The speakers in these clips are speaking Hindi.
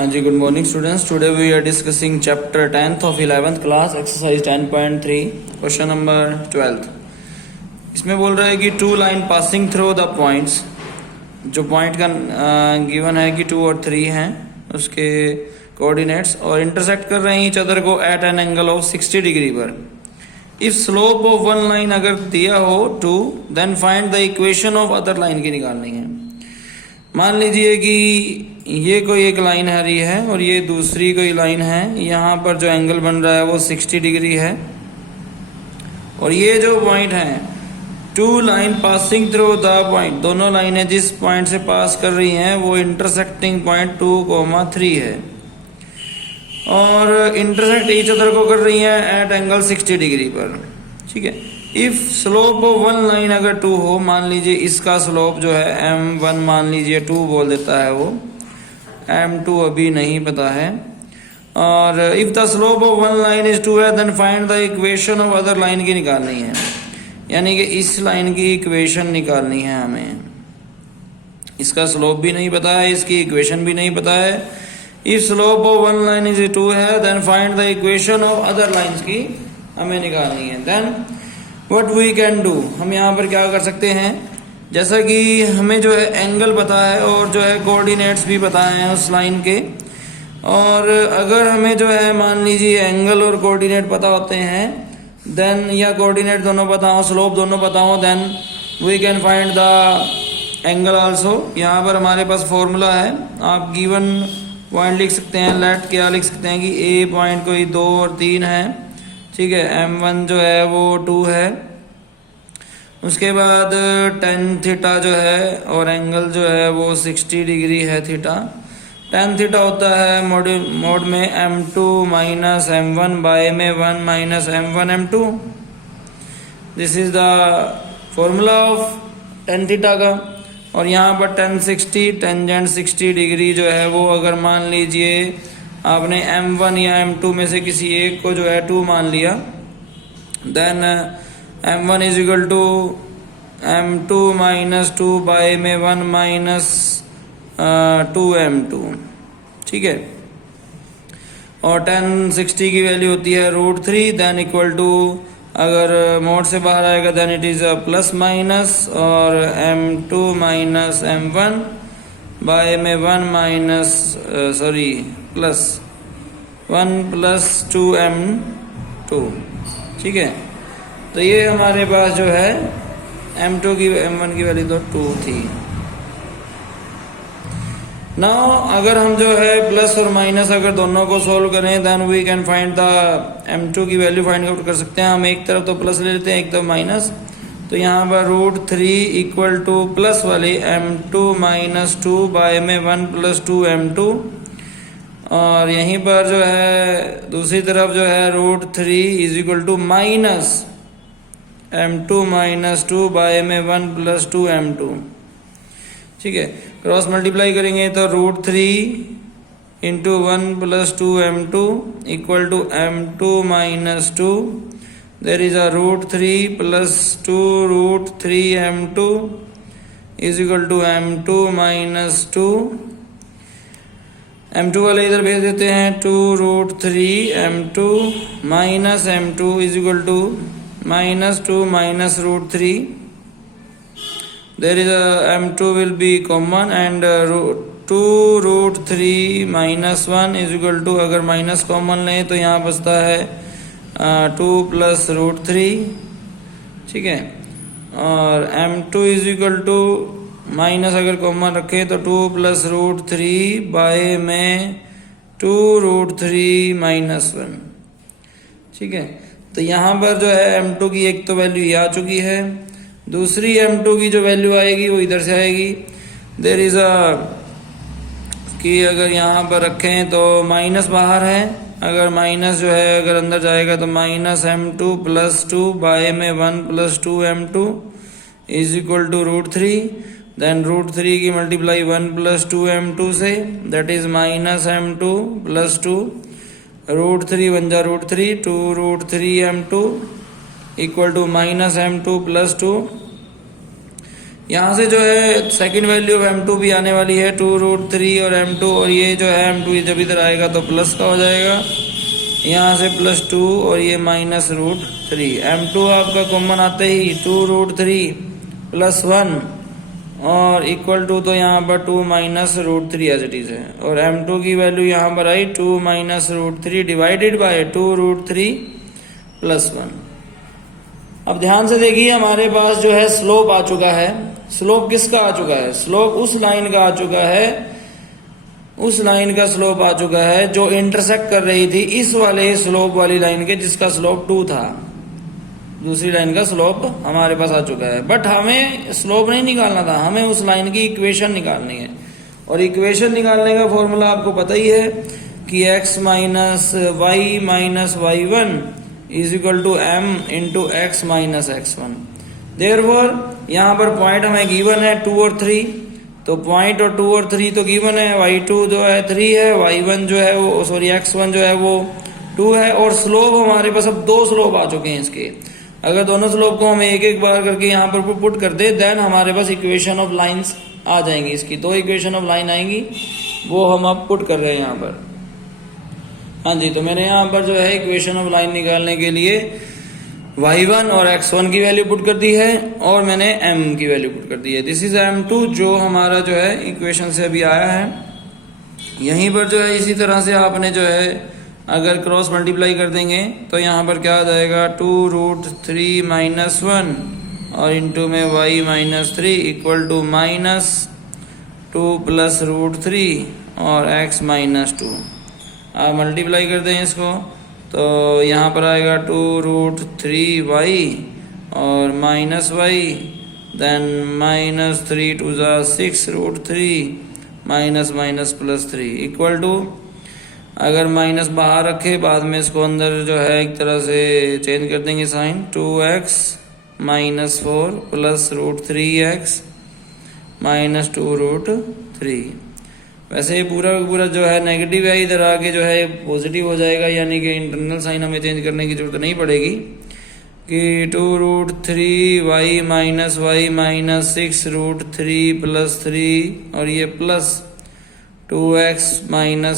हाँ जी, good morning students. Today we are discussing chapter 10th of 11th class, exercise 10.3, question number 12। इसमें बोल रहा है कि two line passing through the points, जो पॉइंट का गिवन है कि 2 और 3 हैं उसके कोऑर्डिनेट्स, और इंटरसेक्ट कर रहे हैं ईच अदर को at an angle of 60 degree पर। If slope of one line अगर दिया हो 2, then find the equation of other line की निकालनी है। मान लीजिए कि ये कोई एक लाइन आ रही है और ये दूसरी कोई लाइन है, यहाँ पर जो एंगल बन रहा है वो 60 डिग्री है, और ये जो पॉइंट है two line passing through the point, दोनों लाइनें जिस पॉइंट से पास कर रही हैं वो इंटरसेक्टिंग पॉइंट 2,3 है, और इंटरसेक्ट ईच अदर को कर रही हैं एट एंगल 60 डिग्री पर। ठीक है। If slope of one line अगर 2 हो, मान लीजिए इसका स्लोप जो है m1 मान लीजिए 2 बोल देता है, वो m2 अभी नहीं पता है, और if the slope of one line is 2 है, then find the equation of other line की निकालनी है, यानी कि इस लाइन की इक्वेशन निकालनी है हमें। इसका स्लोप भी नहीं पता है, इसकी इक्वेशन भी नहीं पता है। If slope of one line is 2 है, then find the equation of other lines की हमें निकालनी है। Then what we can do, हम यहाँ पर क्या कर सकते हैं, जैसा कि हमें जो है एंगल पता है और जो है कोऑर्डिनेट्स भी पता है उस लाइन के, और अगर हमें जो है मान लीजिए एंगल और कोऑर्डिनेट पता होते हैं, देन या कोऑर्डिनेट दोनों पता हो, स्लोप दोनों पता हो, then we can find the angle also. यहाँ पर हमारे पास फॉर्मूला है, आप गिवन पॉइंट लिख सकते हैं, लेट क्या लिख सकते हैं कि ए पॉइंट कोई 2 और 3 है। ठीक है। m1 जो है वो 2 है, उसके बाद tan थीटा जो है और एंगल जो है वो 60 डिग्री है थीटा। tan थीटा होता है मोड में m2 माइनस m1 बाय में 1 minus m1 m2। This is the formula of tan theta का। और यहाँ पर tan 60 टेंजेंट 60 डिग्री जो है वो अगर मान लीजिए आपने m1 या m2 में से किसी एक को जो है 2 मान लिया, then m1 is equal to m2 minus 2 by में 1 माइनस 2m2। ठीक है। और tan 60 की वैल्यू होती है √3, देन इक्वल टू, अगर मोड से बाहर आएगा then it is plus minus, और m2 माइनस m1 बाय में 1 माइनस प्लस 1 प्लस 2m2। ठीक है। तो ये हमारे पास जो है m2 की m1 की वैल्यू तो 2 थी। नाउ अगर हम जो है प्लस और माइनस अगर दोनों को सोल्व करें, then we can find the m2 की वैल्यू फाइंड आउट कर सकते हैं। हम एक तरफ तो प्लस ले लेते हैं, एक तरफ माइनस, तो यहाँ पर √3 इक्वल टू प्लस वाली m2 माइनस 2 बाय में 1 प्लस 2m2, और यहीं पर जो है दूसरी तरफ जो है √3 is equal to minus m2 minus 2 by में 1 प्लस 2m2। ठीक है। क्रॉस मल्टीप्लाई करेंगे तो √3 into 1 plus 2m2 equal to m2 minus 2, there is a √3 plus 2 √3m2 is equal to m2 minus 2। m2 वाले इधर भेज देते हैं, 2 √3m2 minus m2 is equal to minus 2 minus √3। there is a m2 will be common, and 2 √3 minus 1 is equal to, अगर माइनस कॉमन लें तो यहाँ बचता है 2 प्लस √3। ठीक है। और m2 is equal to, minus अगर कॉमन रखें तो 2 प्लस √3 बाय में 2 √3 माइनस 1। ठीक है। तो यहाँ पर जो है m2 की एक तो वैल्यू ये आ चुकी है, दूसरी m2 की जो वैल्यू आएगी वो इधर से आएगी। देयर इज कि अगर यहाँ पर रखें तो माइनस बाहर है, अगर माइनस जो है अगर अंदर जाएगा तो माइनस m2 प्लस 2 बाय में 1 plus 2m2 is equal to √3, then √3 की मल्टीप्लाई 1 प्लस 2m2 से, that is minus m2 plus 2, √3 बन जा √3, 2 √3m2 equal to minus m2 plus 2। यहाँ से जो है सेकंड वैल्यू ऑफ m2 भी आने वाली है 2√3 और m2, और ये जो है m2 जब इधर आएगा तो प्लस का हो जाएगा, यहाँ से +2 और ये -√3। m2 आपका कॉमन आते ही 2√3 + 1 और इक्वल टू, तो यहाँ पर 2 -√3 एज इट इज है, और m2 की वैल्यू यहाँ पर आई 2 -√3 डिवाइडेड बाय 2√3 + 1। अब ध्यान से देखिए हमारे पास जो है स्लोप आ चुका है। स्लोप किसका आ चुका है? स्लोप उस लाइन का आ चुका है, उस लाइन का स्लोप आ चुका है जो इंटरसेक्ट कर रही थी इस वाले स्लोप वाली लाइन के, जिसका स्लोप 2 था। दूसरी लाइन का स्लोप हमारे पास आ चुका है, बट हमें स्लोप नहीं निकालना था, हमें उस लाइन की इक्वेशन निकालनी है। और इक्वेशन निकालने का फॉर्मूला आपको पता ही है कि x - y - y1 is equal to m into x - x1। Therefore यहाँ पर पॉइंट हमें गिवन है 2 और 3, तो पॉइंट और 2 और 3 तो गिवन है, y2 जो है 3 है, y1 जो है वो x1 जो है वो 2 है, और स्लोप हमारे पास अब 2 स्लोप आ चुके हैं इसके। अगर दोनों स्लोप को हम एक एक बार करके यहाँ पर पुट कर दे, देन हमारे पास इक्वेशन ऑफ लाइंस आ जाएंगी। इसकी 2 इक्वेशन ऑफ लाइन आएंगी, वो हम अब पुट कर रहे हैं यहाँ पर। हाँ जी, तो मैंने यहाँ पर जो है इक्वेशन ऑफ लाइन निकालने के लिए y1 और x1 की वैल्यू पुट कर दी है, और मैंने m की वैल्यू पुट कर दी है। दिस इज m2 जो हमारा जो है इक्वेशन से अभी आया है। यहीं पर जो है इसी तरह से आपने जो है अगर क्रॉस मल्टीप्लाई कर देंगे तो यहाँ पर क्या आ जाएगा 2√3 - 1 और इंटू में y - 3 इक्वल टू -2 + √3 और x - 2। आप मल्टीप्लाई कर दें इसको तो यहाँ पर आएगा 2√3y और -y, देन -3 × 6√3 -+3 इक्वल टू, अगर माइनस बाहर रखे बाद में इसको अंदर जो है एक तरह से चेंज कर देंगे साइन, 2x - 4 + √3x - 2√3। वैसे ये पूरा जो है नेगेटिव है, इधर आके जो है पॉजिटिव हो जाएगा, यानी कि इंटरनल साइन हमें चेंज करने की जरूरत नहीं पड़ेगी कि 2√3y - y - 6√3 + 3 और ये plus 2x -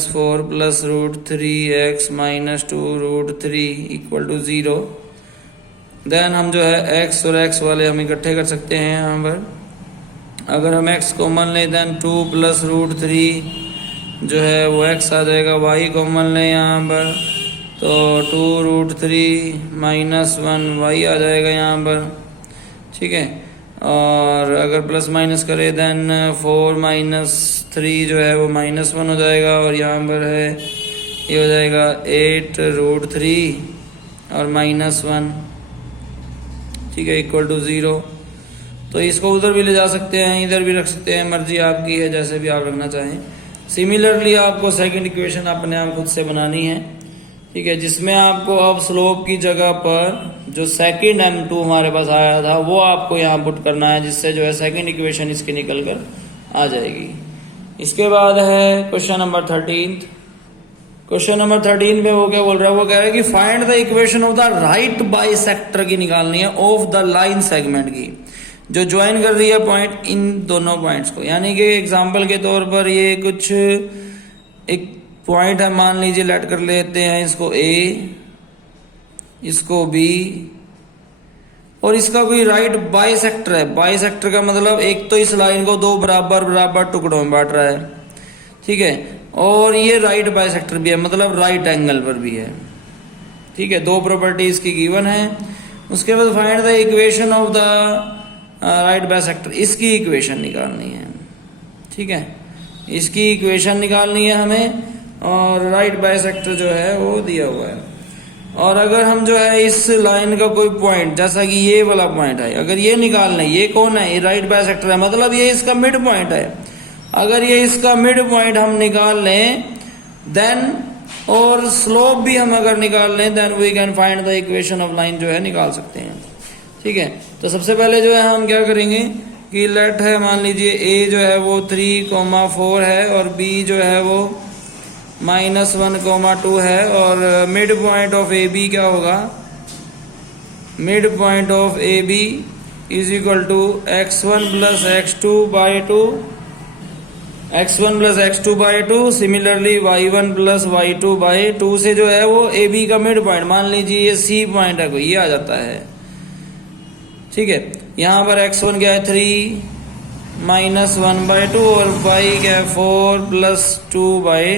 4 + √3x - 2√3 equal to 0। Then हम जो है x और x वाले हम इकट्ठे कर सकते हैं यहाँ पर। अगर हम x कॉमन लें देन 2 + √3 जो है वो x आ जाएगा, y कॉमन लें यहाँ पर तो 2√3 - 1y आ जाएगा यहाँ पर, ठीक है। और अगर प्लस माइनस करें देन 4 - 3 जो है वो -1 हो जाएगा, और यहाँ पर है ये हो जाएगा 8√3 और -1, ठीक है, इक्वल टू 0। तो इसको उधर भी ले जा सकते हैं, इधर भी रख सकते हैं, मर्जी आपकी है, जैसे भी आप रखना चाहें। सिमिलरली आपको सेकंड इक्वेशन अपने आप खुद से बनानी है, ठीक है, जिसमें आपको अब स्लोप की जगह पर जो सेकंड m2 हमारे पास आया था वो आपको यहाँ पुट करना है, जिससे जो है सेकंड इक्वेशन इसकी निकल कर आ जाएगी। इसके बाद है क्वेश्चन नंबर 13। क्वेश्चन नंबर 13 में वो क्या बोल रहा है, वो कह रहा है कि find the equation of the right bisector की निकालनी है ऑफ द लाइन सेगमेंट की, जो ज्वाइन कर रही है पॉइंट इन दोनों पॉइंट्स को। यानी कि एग्जाम्पल के तौर पर ये कुछ एक पॉइंट है, मान लीजिए लेट कर लेते हैं इसको A, इसको B, और इसका कोई राइट बाइसेक्टर है। बाइसेक्टर का मतलब एक तो इस लाइन को 2 बराबर टुकड़ों में बांट रहा है, ठीक है, और ये राइट बाइसेक्टर भी है, मतलब राइट एंगल पर भी है, ठीक है। 2 प्रॉपर्टी इसकी गिवन है। उसके बाद find the equation of the right bisector, इसकी इक्वेशन निकालनी है, ठीक है, इसकी इक्वेशन निकालनी है हमें, और राइट बाइसेक्टर जो है वो दिया हुआ है। और अगर हम जो है इस लाइन का कोई पॉइंट, जैसा कि ये वाला पॉइंट है, अगर ये निकाल लें, ये कौन है, ये राइट बाइसेक्टर है, मतलब ये इसका मिड पॉइंट है। अगर ये इसका मिड पॉइंट हम निकाल लें देन, और स्लोप भी हम अगर निकाल लें then we can find the equation of line जो है निकाल सकते हैं, ठीक है। तो सबसे पहले जो है हम क्या करेंगे कि लेट है, मान लीजिए A जो है वो 3,4 है और B जो है वो -1,2 है, और मिड पॉइंट ऑफ AB क्या होगा, mid point of AB is equal to x1 plus x2 by two, x1 plus x2 by two, similarly y1 plus y2 by two से जो है वो ए बी का मिड पॉइंट, मान लीजिए ये सी पॉइंट है कोई, ये आ जाता है। ठीक है, यहाँ पर x1 क्या है 3 माइनस 1 बाई टू और y क्या है 4 plus 2 by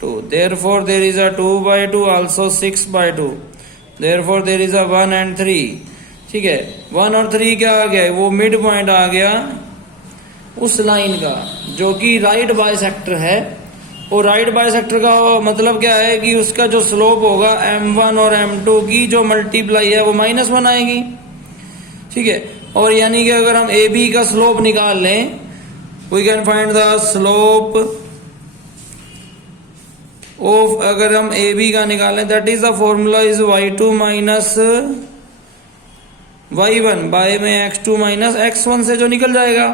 two, therefore there is a 2 by two also 6 by two, therefore there is a 1 and 3। ठीक है, 1 और 3 क्या आ गया, वो मिड पॉइंट आ गया उस लाइन का जो कि राइट बाइसेक्टर है। और राइट बाइसेक्टर का मतलब क्या है कि उसका जो स्लोप होगा m1 और m2 की जो मल्टीप्लाई है वो -1 आएगी। ठीक है, और यानी कि अगर हम ए बी का स्लोप निकाल लें, we can find the slope of, अगर हम ए बी का निकालें that is the formula is y2 minus y1 by में x2 माइनस x1 से जो निकल जाएगा।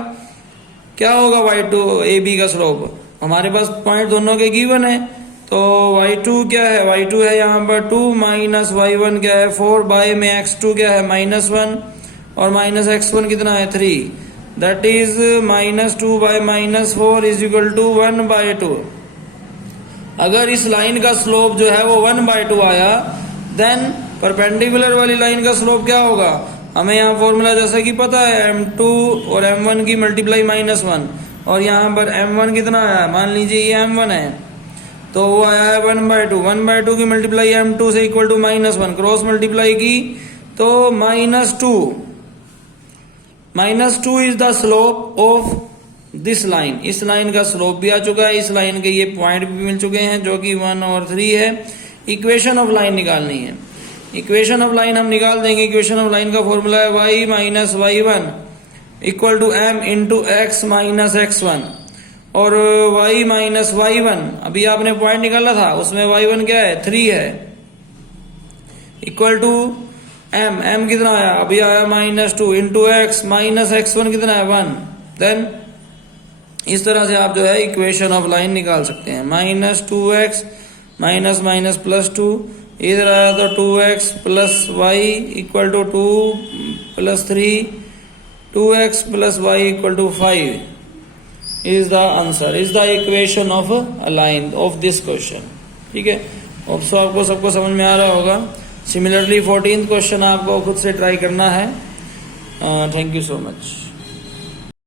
क्या होगा y2 ए बी का स्लोप, हमारे पास पॉइंट दोनों के गिवन है, तो y2 क्या है, y2 है यहाँ पर 2 माइनस y1 क्या है 4 बाय में x2 क्या है -1 और माइनस x1 कितना है 3, that is -2 by -4 is equal to 1 by 2। अगर इस लाइन का स्लोप जो है वो 1 बाय 2 आया, देन परपेंडिकुलर वाली लाइन का स्लोप क्या होगा, हमें यहाँ फॉर्मूला जैसा कि पता है m2 और m1 की मल्टीप्लाई -1, और यहाँ पर m1 कितना आया, मान लीजिए ये m1 है तो वो आया है 1 बाय 2, 1 बाय 2 की मल्टीप्लाई m2 से इक्वल टू -1, क्रॉस मल्टीप्लाई की तो -2 is the slope of this line. इस लाइन का स्लोप भी आ चुका है, इस लाइन के ये पॉइंट भी मिल चुके हैं जो कि 1 और 3 है। इक्वेशन ऑफ लाइन निकालनी है, इक्वेशन ऑफ लाइन हम निकाल देंगे। इक्वेशन ऑफ लाइन का फॉर्मूला है y minus y1 equal to m into x minus x1, और y माइनस y1 अभी आपने पॉइंट निकाला था उसमें y1 क्या है 3 है, इक्वल टू m कितना आया, अभी आया -2 इंटू x माइनस x1 कितना है 1। देन इस तरह से आप जो है इक्वेशन ऑफ लाइन निकाल सकते हैं। -2x माइनस माइनस प्लस 2, इधर आया तो 2x plus y equal to 2 plus 3, 2x plus y equal to 5 is the answer, is the equation of a line of this question. ठीक है, ऑप्शन आपको सबको समझ में आ रहा होगा। सिमिलरली 14th क्वेश्चन आपको खुद से ट्राई करना है। Thank you so much.